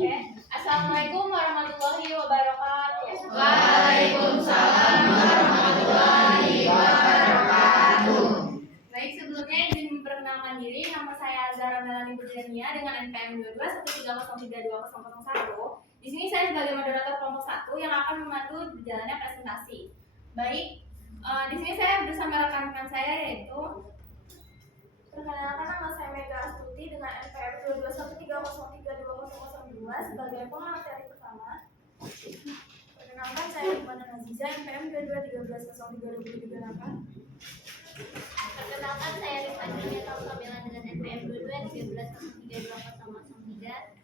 Oke. Assalamualaikum warahmatullahi wabarakatuh. Waalaikumsalam warahmatullahi wabarakatuh. Baik, sebelumnya izin memperkenalkan diri. Nama saya Zahra Melani Budania dengan NPM 2213032001. Di sini saya sebagai moderator kelompok 1 yang akan memandu berjalannya presentasi. Baik, di sini saya bersama rekan-rekan saya yaitu perkenalkan, nama saya Mega Astuti dengan NPM 2213032002 sebagai pemateri pertama. Perkenalkan, saya Iqbal Aziza NPM 2213032038. Perkenalkan, saya Rifat Julieta Utamila dengan NPM 2213032003.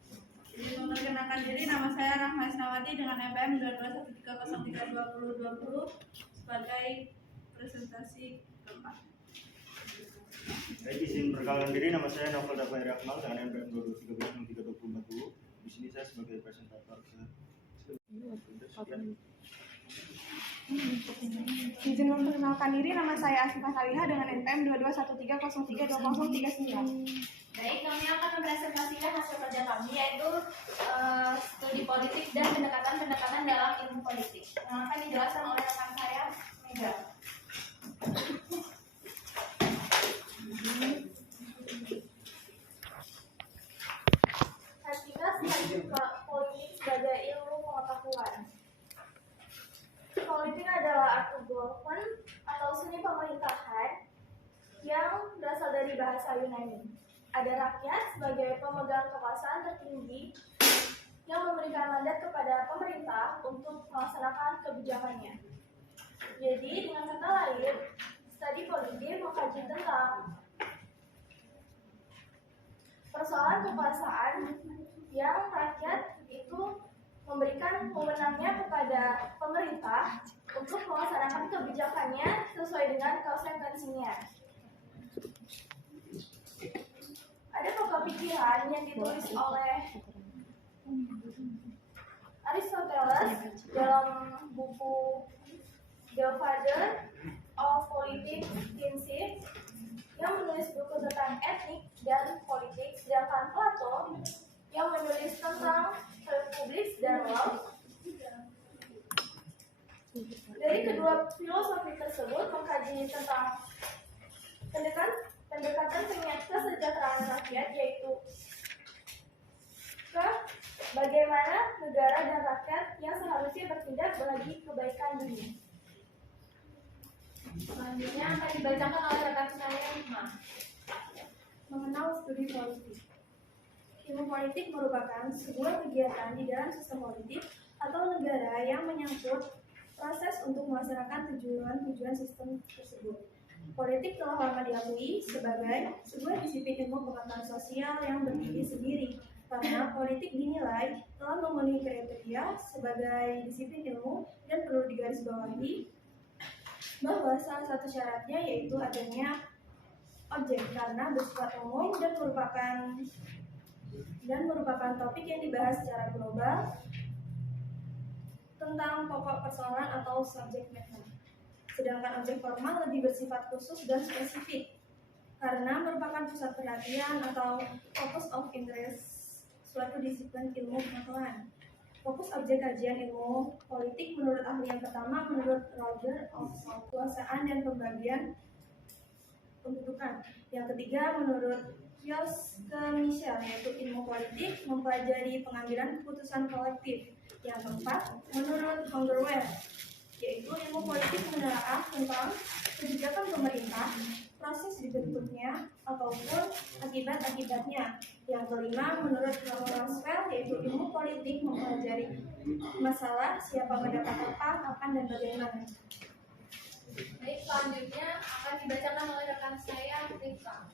Memperkenalkan diri, nama saya Rahma Isnawati dengan NPM 2213032020 sebagai presentasi keempat. Baik, izin perkenalkan diri, nama saya Novel Dafairi Akmal dengan NPM 2213032040. Di sini saya sebagai presentator. Izin memperkenalkan diri, nama saya Asifah Saliha dengan NPM 2213032039. Baik, kami akan mempresentasikan hasil kerja kami yaitu studi politik dan pendekatan-pendekatan dalam ilmu politik yang akan dijelaskan oleh rekan saya Mega. Artikel politik sebagai ilmu pengetahuan. Politik adalah art government atau seni pemerintahan yang berasal dari bahasa Yunani. Ada rakyat sebagai pemegang kekuasaan tertinggi yang memberikan mandat kepada pemerintah untuk melaksanakan kebijakannya. Jadi dengan kata lain, studi politik mengkaji tentang persoalan kekuasaan yang rakyat itu memberikan wewenangnya kepada pemerintah untuk melaksanakan kebijakannya sesuai dengan konsekuensinya. Ada pokok pikiran yang ditulis oleh Aristoteles dalam buku The Father of Politics Principles yang menulis buku tentang etnik dan politik, sedangkan Plato yang menulis tentang republik dan law. Dari kedua filosofi tersebut mengkaji tentang pendekatan kesejahteraan rakyat, yaitu ke bagaimana negara dan rakyat yang seharusnya bertindak bagi kebaikan dunia. Selanjutnya akan dibacakan oleh rekan saya Hikmah. Mengenal studi politik. Ilmu politik merupakan sebuah kegiatan di dalam sistem politik atau negara yang menyangkut proses untuk melaksanakan tujuan sistem tersebut. Politik telah lama diakui sebagai sebuah disiplin ilmu pengetahuan sosial yang berdiri sendiri, karena politik dinilai telah memenuhi kriteria sebagai disiplin ilmu dan perlu digarisbawahi bahwa salah satu syaratnya yaitu adanya objek karena bersifat umum dan merupakan topik yang dibahas secara global tentang pokok persoalan atau subject matter. Sedangkan objek formal lebih bersifat khusus dan spesifik karena merupakan pusat perhatian atau focus of interest suatu disiplin ilmu pengetahuan. Fokus objek kajian ilmu politik menurut ahli yang pertama menurut Roger of kekuasaan dan pembagian pendudukan. Yang ketiga menurut Josque Michel yaitu ilmu politik mempelajari pengambilan keputusan kolektif. Yang keempat menurut Hungerwell yaitu ilmu politik menelaah tentang kebijakan pemerintah, proses dibentuknya ataupun akibat-akibatnya. Yang kelima menurut Roosevelt yaitu ilmu politik mempelajari masalah siapa mendapat apa, kapan dan bagaimana. Baik, selanjutnya akan dibacakan oleh rekan saya Rifka.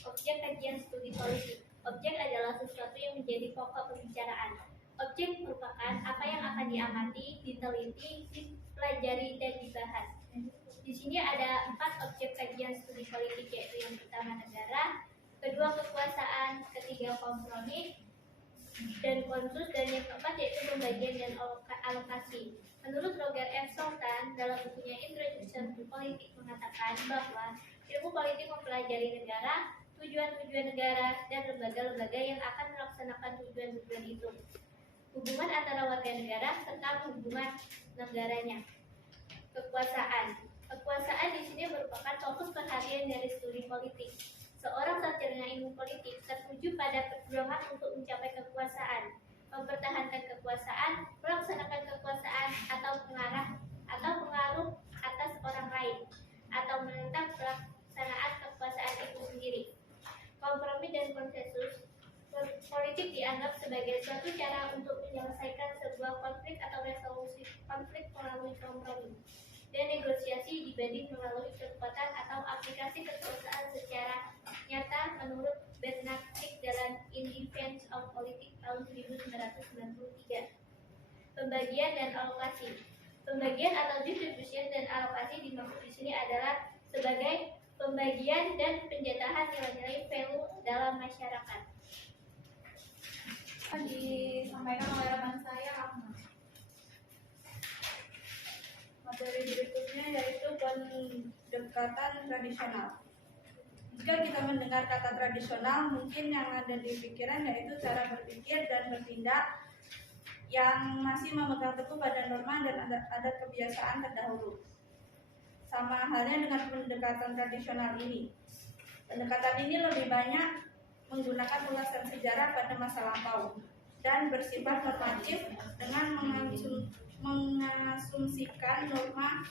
Objek kajian studi politik. Objek adalah sesuatu yang menjadi pokok pembicaraan. Objek merupakan apa yang akan diamati, diteliti, dipelajari, dan dibahas. Di sini ada 4 objek kajian studi politik, yaitu yang pertama negara, kedua kekuasaan, ketiga kompromi dan konsus, dan yang keempat yaitu pembagian dan alokasi. Menurut Roger F. Sultan dalam bukunya Introduction to Politics mengatakan bahwa ilmu politik mempelajari negara, tujuan-tujuan negara, dan lembaga-lembaga yang akan melaksanakan tujuan-tujuan itu. Hubungan antara warga negara serta hubungan negaranya. Kekuasaan. Kekuasaan di sini merupakan fokus perhatian dari studi politik. Seorang sarjana ilmu politik tertuju pada perjuangan untuk mencapai kekuasaan, mempertahankan kekuasaan, melaksanakan kekuasaan atau pengaruh atas orang lain, atau menentang pelaksanaan kekuasaan itu sendiri. Kompromi dan konsensus. Politik dianggap sebagai suatu cara untuk menyelesaikan sebuah konflik atau resolusi konflik melalui kompromi dan negosiasi dibanding melalui kekuatan atau aplikasi kekuasaan secara nyata menurut Bernard Crick dalam In Defense of Politics tahun 1993. Pembagian dan alokasi. Pembagian atau distribution dan alokasi dimaksud di sini adalah sebagai pembagian dan penjatahan nilai-nilai value dalam masyarakat. Disampaikan oleh rekan saya Ahmad. Materi berikutnya yaitu pendekatan tradisional. Jika kita mendengar kata tradisional, mungkin yang ada di pikiran yaitu cara berpikir dan bertindak yang masih memegang teguh pada norma dan adat kebiasaan terdahulu. Sama halnya dengan pendekatan tradisional ini. Pendekatan ini lebih banyak menggunakan ulasan sejarah pada masa lampau dan bersifat normatif dengan mengasumsikan norma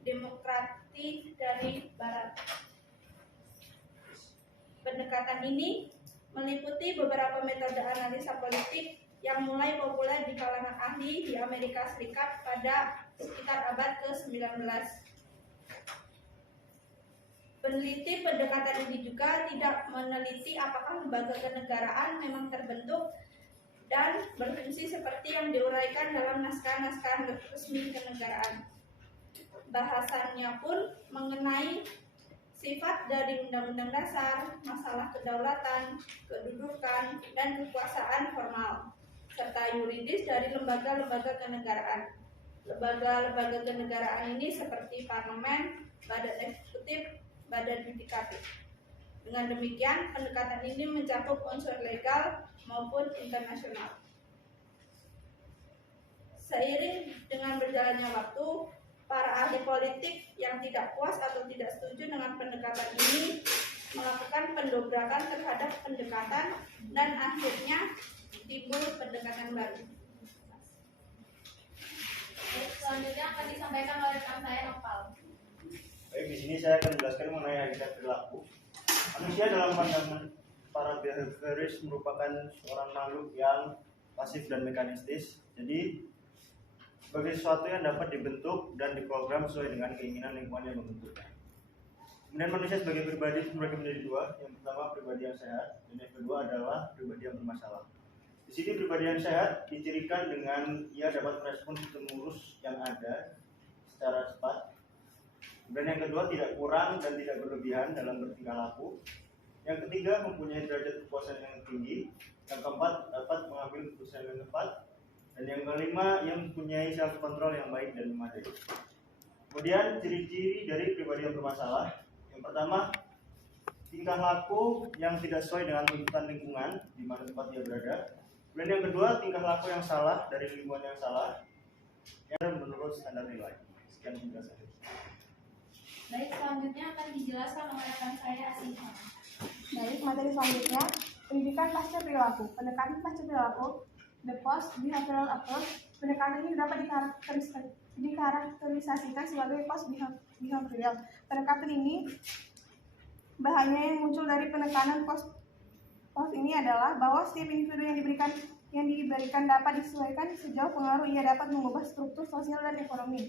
demokratik dari Barat. Pendekatan ini meliputi beberapa metode analisa politik yang mulai populer di kalangan ahli di Amerika Serikat pada sekitar abad ke-19. Peneliti pendekatan ini juga tidak meneliti apakah lembaga kenegaraan memang terbentuk dan berfungsi seperti yang diuraikan dalam naskah-naskah resmi kenegaraan. Bahasannya pun mengenai sifat dari undang-undang dasar, masalah kedaulatan, kedudukan, dan kekuasaan formal, serta yuridis dari lembaga-lembaga kenegaraan. Lembaga-lembaga kenegaraan ini seperti parlemen, badan eksekutif, badan yudikatif. Dengan demikian, pendekatan ini mencakup unsur legal maupun internasional. Seiring dengan berjalannya waktu, para ahli politik yang tidak puas atau tidak setuju dengan pendekatan ini melakukan pendobrakan terhadap pendekatan dan akhirnya timbul pendekatan baru. Selanjutnya akan disampaikan oleh rekan saya Nopal. Baik, di sini saya akan menjelaskan mengenai hakikat perilaku. Manusia dalam pandangan para behavioris merupakan seorang makhluk yang pasif dan mekanistis. Jadi sebagai sesuatu yang dapat dibentuk dan diprogram sesuai dengan keinginan lingkungan yang membentuknya. Kemudian manusia sebagai pribadi terbagi menjadi dua. Yang pertama pribadi yang sehat, dan yang kedua adalah pribadi yang bermasalah. Di sini pribadi yang sehat dicirikan dengan ia dapat merespon stimulus yang ada secara cepat. Dan yang kedua tidak kurang dan tidak berlebihan dalam bertingkah laku. Yang ketiga mempunyai derajat kepuasan yang tinggi. Yang keempat dapat mengambil keputusan yang tepat. Dan yang kelima yang mempunyai self control yang baik dan memadai. Kemudian ciri-ciri dari pribadi yang bermasalah. Yang pertama, tingkah laku yang tidak sesuai dengan tuntutan lingkungan di mana tempat dia berada. Kemudian yang kedua, tingkah laku yang salah dari lingkungan yang salah yang menurut standar nilai. Sekian penjelasan. Baik, selanjutnya akan dijelaskan oleh rekan saya Asiham. Baik, materi selanjutnya, pendidikan pasca perilaku. Pendekatan pasca perilaku, the post behavioral approach. Pendekatan ini dapat dikarakterisasikan sebagai post behavioral. Pendekatan ini bahannya yang muncul dari penekanan post ini adalah bahwa setiap individu yang diberikan dapat disesuaikan sejauh pengaruh ia dapat mengubah struktur sosial dan ekonomi.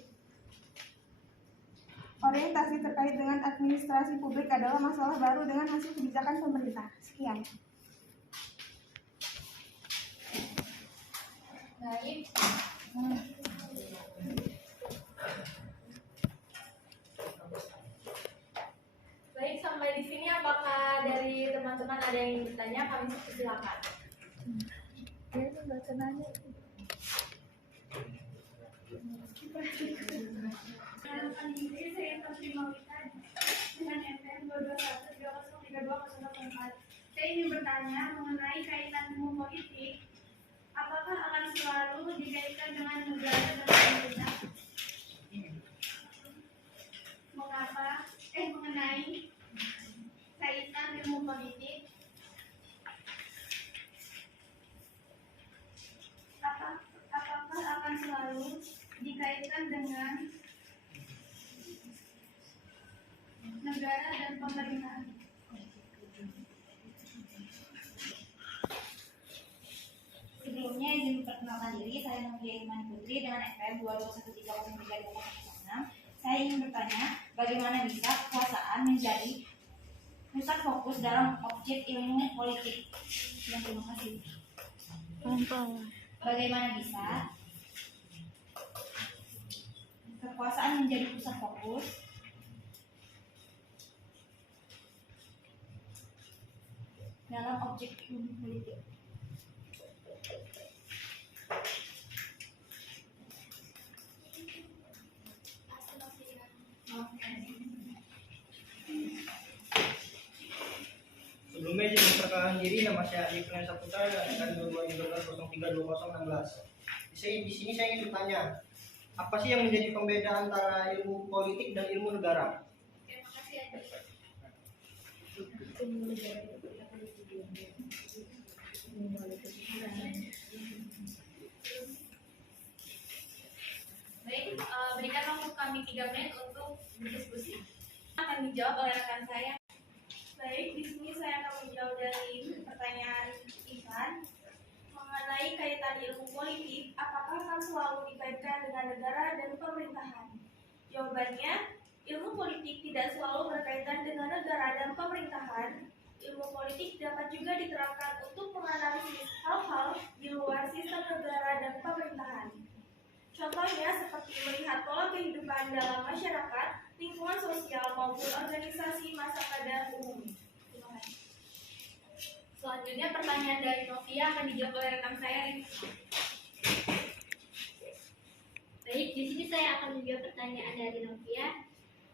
Orientasi terkait dengan administrasi publik adalah masalah baru dengan hasil kebijakan pemerintah. Sekian. Baik. Baik, sampai di sini apakah dari teman-teman ada yang ingin bertanya? Kami silakan. Dengan NPM 221 3032 Saya ingin bertanya mengenai kaitan ilmu politik. Apakah akan selalu dikaitkan dengan negara dan pemerintah? Mengenai kaitan ilmu politik, apakah akan selalu dikaitkan dengan negara dan pemerintahan? Sebelumnya izin memperkenalkan diri, saya Novia Iman Putri dengan NPM 2213036. Saya ingin bertanya, bagaimana bisa kekuasaan menjadi pusat fokus dalam objek ilmu politik? Terima kasih. Bagaimana bisa kekuasaan menjadi pusat fokus dalam objek ilmu politik? Sebelumnya izin memperkenalkan diri, nama saya Adi Kurniawan Saputra dan angkatan 2013-03-2016. Di sini saya ingin bertanya, apa sih yang menjadi pembeda antara ilmu politik dan ilmu negara? Terima kasih Adi. Baik, berikan waktu kami 3 menit untuk berdiskusi. Akan dijawab oleh rekan saya. Baik, di sini saya akan menjawab dari pertanyaan Ivan mengenai kaitan ilmu politik, apakah akan selalu dikaitkan dengan negara dan pemerintahan? Jawabannya, ilmu politik tidak selalu berkaitan dengan negara dan pemerintahan. Ilmu politik dapat juga diterapkan untuk menganalisis hal-hal di luar sistem negara dan pemerintahan. Contohnya seperti melihat pola kehidupan dalam masyarakat, lingkungan sosial maupun organisasi masa pada umumnya. Terima kasih. Selanjutnya pertanyaan dari Novia akan dijawab oleh rekan saya. Baik, di sini saya akan menjawab pertanyaan dari Novia.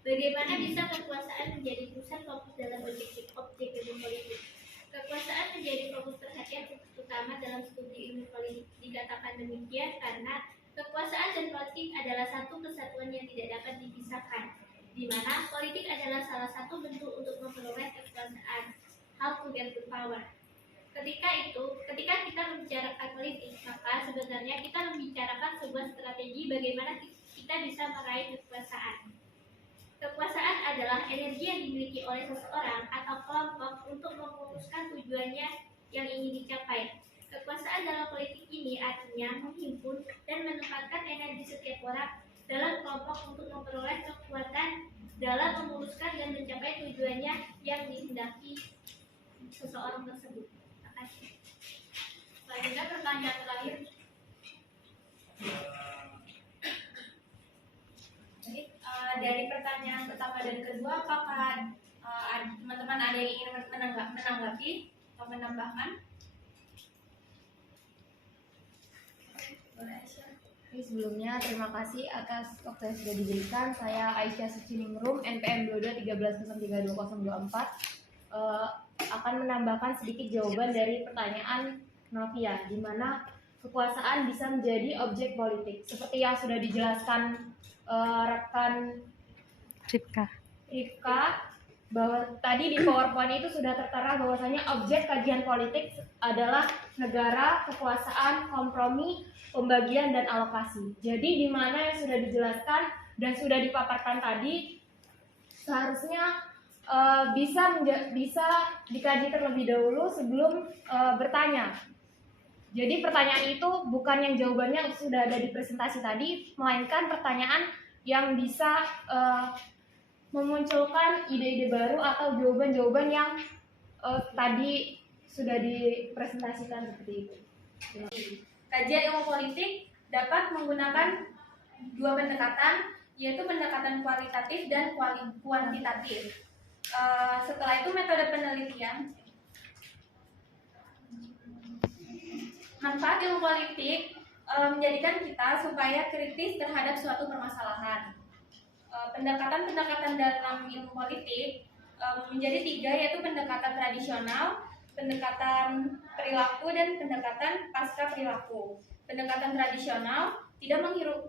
Bagaimana bisa kekuasaan menjadi pusat fokus dalam objek ilmu politik? Kekuasaan menjadi fokus perhatian utama dalam studi ilmu politik. Dikatakan demikian karena kekuasaan dan politik adalah satu kesatuan yang tidak dapat dipisahkan, di mana politik adalah salah satu bentuk untuk memperoleh kekuasaan, how to get the power. Ketika kita membicarakan politik, maka sebenarnya kita membicarakan sebuah strategi bagaimana kita bisa meraih kekuasaan. Kekuasaan adalah energi yang dimiliki oleh seseorang atau kelompok untuk memutuskan tujuannya yang ingin dicapai. Kekuasaan dalam politik ini artinya menghimpun dan menempatkan energi setiap orang dalam kelompok untuk memperoleh kekuatan dalam memuluskan dan mencapai tujuannya yang dihendaki seseorang tersebut. Terima kasih. Selanjutnya pertanyaan terakhir. Jadi dari pertanyaan pertama dan kedua, apakah teman-teman ada yang ingin menanggapi atau menambahkan? Oke, sebelumnya terima kasih atas waktu yang sudah diberikan. Saya Aisyah Suciningrum, NPM 2213032024, akan menambahkan sedikit jawaban dari pertanyaan Novia, di mana kekuasaan bisa menjadi objek politik. Seperti yang sudah dijelaskan rekan Rifka, bahwa tadi di PowerPoint itu sudah tertera bahwasanya objek kajian politik adalah negara, kekuasaan, kompromi, pembagian, dan alokasi. Jadi di mana yang sudah dijelaskan dan sudah dipaparkan tadi seharusnya bisa dikaji terlebih dahulu sebelum bertanya. Jadi pertanyaan itu bukan yang jawabannya sudah ada di presentasi tadi, melainkan pertanyaan yang bisa memunculkan ide-ide baru atau jawaban-jawaban yang tadi sudah dipresentasikan seperti itu. Kajian ilmu politik dapat menggunakan dua pendekatan, yaitu pendekatan kualitatif dan kuantitatif. Setelah itu metode penelitian. Manfaat ilmu politik menjadikan kita supaya kritis terhadap suatu permasalahan. Pendekatan-pendekatan dalam ilmu politik menjadi 3, yaitu pendekatan tradisional, pendekatan perilaku dan pendekatan pasca perilaku. Pendekatan tradisional tidak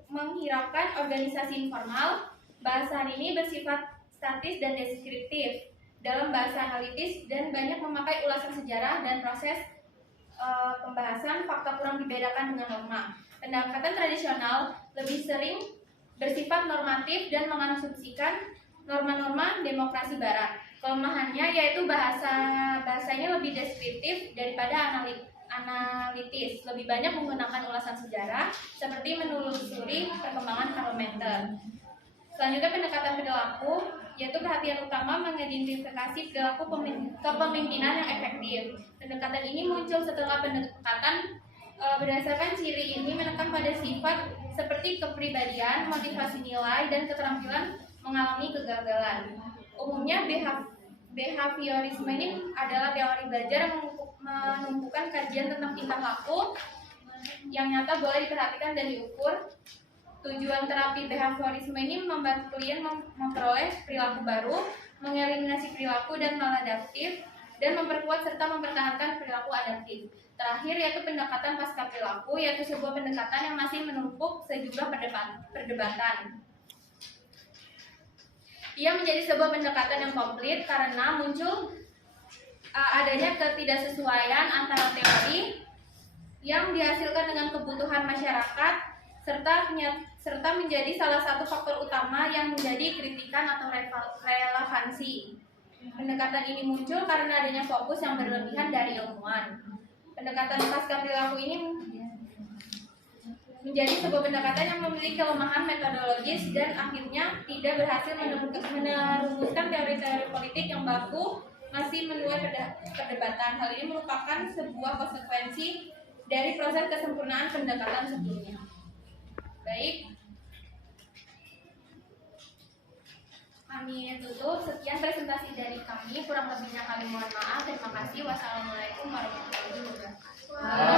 menghiraukan organisasi informal. Bahasan ini bersifat statis dan deskriptif dalam bahasa analitis dan banyak memakai ulasan sejarah dan proses pembahasan fakta kurang dibedakan dengan norma. Pendekatan tradisional lebih sering bersifat normatif dan mengasumsikan norma-norma demokrasi barat. Kelemahannya yaitu bahasanya lebih deskriptif daripada analitis, lebih banyak menggunakan ulasan sejarah seperti menelusuri perkembangan parlementer. Selanjutnya pendekatan perilaku, yaitu perhatian utama mengidentifikasi perilaku kepemimpinan yang efektif. Pendekatan ini muncul setelah pendekatan berdasarkan ciri ini menekan pada sifat seperti kepribadian, motivasi nilai, dan keterampilan mengalami kegagalan. Umumnya behaviorisme ini adalah teori belajar yang menumpukan kajian tentang tingkah laku yang nyata boleh diperhatikan dan diukur. Tujuan terapi behaviorisme ini membantu klien memperoleh perilaku baru, mengeliminasi perilaku dan maladaptif, dan memperkuat serta mempertahankan perilaku adaptif. Terakhir yaitu pendekatan pasca perilaku, yaitu sebuah pendekatan yang masih menumpuk sejumlah perdebatan. Ia menjadi sebuah pendekatan yang komplit karena muncul adanya ketidaksesuaian antara teori yang dihasilkan dengan kebutuhan masyarakat serta menjadi salah satu faktor utama yang menjadi kritikan atau relevansi. Pendekatan ini muncul karena adanya fokus yang berlebihan dari ilmuwan. Pendekatan pasca perilaku ini menjadi sebuah pendekatan yang memiliki kelemahan metodologis dan akhirnya tidak berhasil merumuskan teori-teori politik yang baku, masih menuai perdebatan. Hal ini merupakan sebuah konsekuensi dari proses kesempurnaan pendekatan sebelumnya. Baik, kami tutup. Sekian presentasi dari kami. Kurang lebihnya kami mohon maaf. Terima kasih. Wassalamualaikum warahmatullahi wabarakatuh.